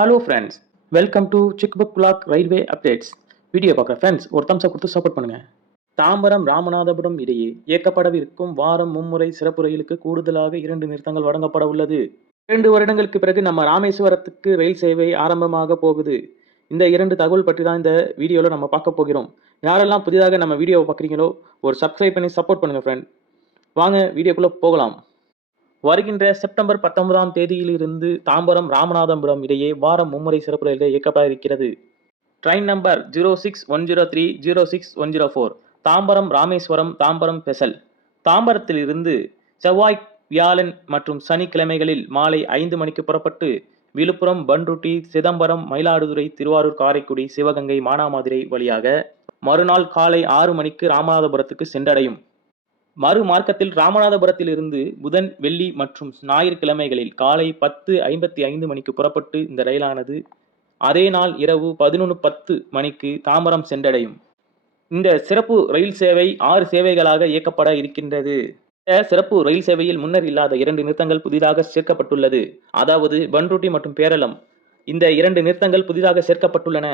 Hello friends welcome to check book blog railway updates video பார்க்குற friends ஒரு thumbs கொடுத்து support பண்ணுங்கள் தாம்பரம் ராமநாதபுரம் இடையே இயக்கப்படவிருக்கும் வாரம் மும்முறை சிறப்பு ரயிலுக்கு கூடுதலாக இரண்டு நிறுத்தங்கள் வழங்கப்பட உள்ளது. இரண்டு வருடங்களுக்கு பிறகு நம்ம ராமேஸ்வரத்துக்கு ரயில் சேவை ஆரம்பமாக போகுது. இந்த இரண்டு தகவல் பற்றி தான் இந்த வீடியோவில் நம்ம பார்க்க போகிறோம். யாரெல்லாம் புதிதாக நம்ம வீடியோவை பார்க்குறீங்களோ ஒரு சப்ஸ்கிரைப் பண்ணி சப்போர்ட் பண்ணுங்கள் ஃப்ரெண்ட் வாங்க வீடியோக்குள்ளே போகலாம். வருகின்ற செப்டம்பர் பத்தொன்பதாம் தேதியிலிருந்து தாம்பரம் ராமநாதபுரம் இடையே வாரம் மும்முறை சிறப்பு ரயில்கள் இயக்கப்பட இருக்கிறது train number zero six one zero three zero six one zero four Tambaram Rameswaram Tambaram special. தாம்பரத்திலிருந்து செவ்வாய் வியாழன் மற்றும் சனிக்கிழமைகளில் மாலை ஐந்து மணிக்கு புறப்பட்டு விழுப்புரம் பன்ருட்டி சிதம்பரம் மயிலாடுதுறை திருவாரூர் காரைக்குடி சிவகங்கை மானாமதுரை வழியாக மறுநாள் காலை ஆறு மணிக்கு ராமநாதபுரத்துக்கு சென்றடையும். மறு மார்க்கத்தில் ராமநாதபுரத்திலிருந்து புதன் வெள்ளி மற்றும் ஞாயிற்றுக்கிழமைகளில் காலை பத்து ஐம்பத்தி ஐந்து மணிக்கு புறப்பட்டு இந்த ரயிலானது அதே நாள் இரவு பதினொன்று பத்து மணிக்கு தாம்பரம் சென்றடையும். இந்த சிறப்பு ரயில் சேவை ஆறு சேவைகளாக இயக்கப்பட இருக்கின்றது. இந்த சிறப்பு ரயில் சேவையில் முன்னர் இல்லாத இரண்டு நிறுத்தங்கள் புதிதாக சேர்க்கப்பட்டுள்ளது. அதாவது பன்ருட்டி மற்றும் பேரளம். இந்த இரண்டு நிறுத்தங்கள் புதிதாக சேர்க்கப்பட்டுள்ளன.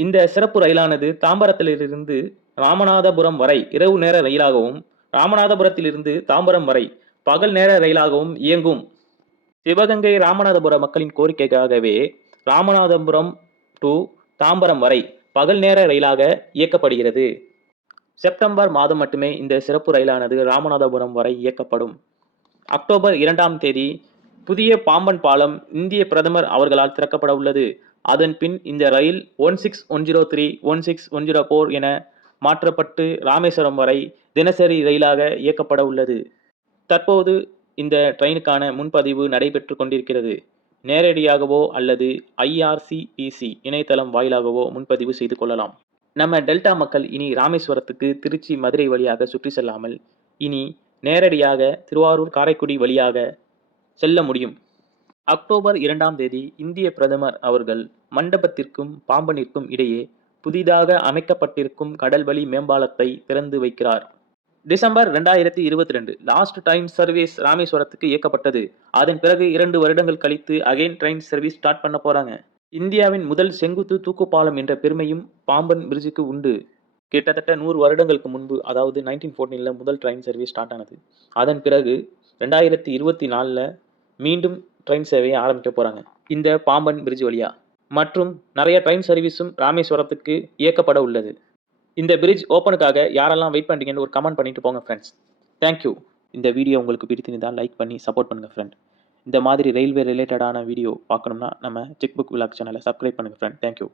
இந்த சிறப்பு ரயிலானது தாம்பரத்திலிருந்து ராமநாதபுரம் வரை இரவு நேர ரயிலாகவும் ராமநாதபுரத்திலிருந்து தாம்பரம் வரை பகல் நேர ரயிலாகவும் இயங்கும். சிவகங்கை ராமநாதபுர மக்களின் கோரிக்கைக்காகவே ராமநாதபுரம் டு தாம்பரம் வரை பகல் நேர ரயிலாக இயக்கப்படுகிறது. செப்டம்பர் மாதம் மட்டுமே இந்த சிறப்பு ரயிலானது ராமநாதபுரம் வரை இயக்கப்படும். அக்டோபர் இரண்டாம் தேதி புதிய பாம்பன் பாலம் இந்திய பிரதமர் அவர்களால் திறக்கப்பட உள்ளது. அதன் பின் இந்த ரயில் one six one zero three one six one zero four என மாற்றப்பட்டு ராமேஸ்வரம் வரை தினசரி ரயிலாக இயக்கப்பட உள்ளது. தற்போது இந்த ட்ரெயினுக்கான முன்பதிவு நடைபெற்று கொண்டிருக்கிறது. நேரடியாகவோ அல்லது ஐஆர்சிபிசி இணையதளம் வாயிலாகவோ முன்பதிவு செய்து கொள்ளலாம். நம்ம டெல்டா மக்கள் இனி ராமேஸ்வரத்துக்கு திருச்சி மதுரை வழியாக சுற்றி செல்லாமல் இனி நேரடியாக திருவாரூர் காரைக்குடி வழியாக செல்ல முடியும். அக்டோபர் இரண்டாம் தேதி இந்திய பிரதமர் அவர்கள் மண்டபத்திற்கும் பாம்பனிற்கும் இடையே புதிதாக அமைக்கப்பட்டிருக்கும் கடல்வழி மேம்பாலத்தை திறந்து வைக்கிறார். டிசம்பர் ரெண்டாயிரத்தி இருபத்தி ரெண்டு லாஸ்ட் ட்ரெயின் சர்வீஸ் ராமேஸ்வரத்துக்கு இயக்கப்பட்டது. அதன் பிறகு இரண்டு வருடங்கள் கழித்து அகைன் ட்ரெயின் சர்வீஸ் ஸ்டார்ட் பண்ண போறாங்க. இந்தியாவின் முதல் செங்குத்து தூக்குப்பாலம் என்ற பெருமையும் பாம்பன் பிரிட்ஜுக்கு உண்டு. கிட்டத்தட்ட நூறு வருடங்களுக்கு முன்பு அதாவது நைன்டீன் ஃபோர்டீனில் முதல் ட்ரெயின் சர்வீஸ் ஸ்டார்ட் ஆனது. அதன் பிறகு ரெண்டாயிரத்தி இருபத்தி நாலில் மீண்டும் ட்ரெயின் சேவையை ஆரம்பிக்க போகிறாங்க இந்த பாம்பன் பிரிட்ஜ் வழியா. மற்றும் நிறைய ட்ரெயின் சர்வீஸும் ராமேஸ்வரத்துக்கு இயக்கப்பட உள்ளது. இந்த பிரிட்ஜ் ஓப்பனுக்காக யாரெல்லாம் வெயிட் பண்ணுறீங்கன்னு ஒரு கமெண்ட் பண்ணிட்டு போங்க ஃப்ரெண்ட்ஸ் தேங்க்யூ இந்த வீடியோ உங்களுக்கு பிடித்திருந்தால் லைக் பண்ணி சப்போர்ட் பண்ணுங்கள் ஃப்ரெண்ட் இந்த மாதிரி ரயில்வே ரிலேட்டடான வீடியோ பார்க்கணும்னா நம்ம செக் புக் விளாக் சேனலை சப்ஸ்கிரைப் பண்ணுங்கள் ஃப்ரெண்ட் தேங்க்யூ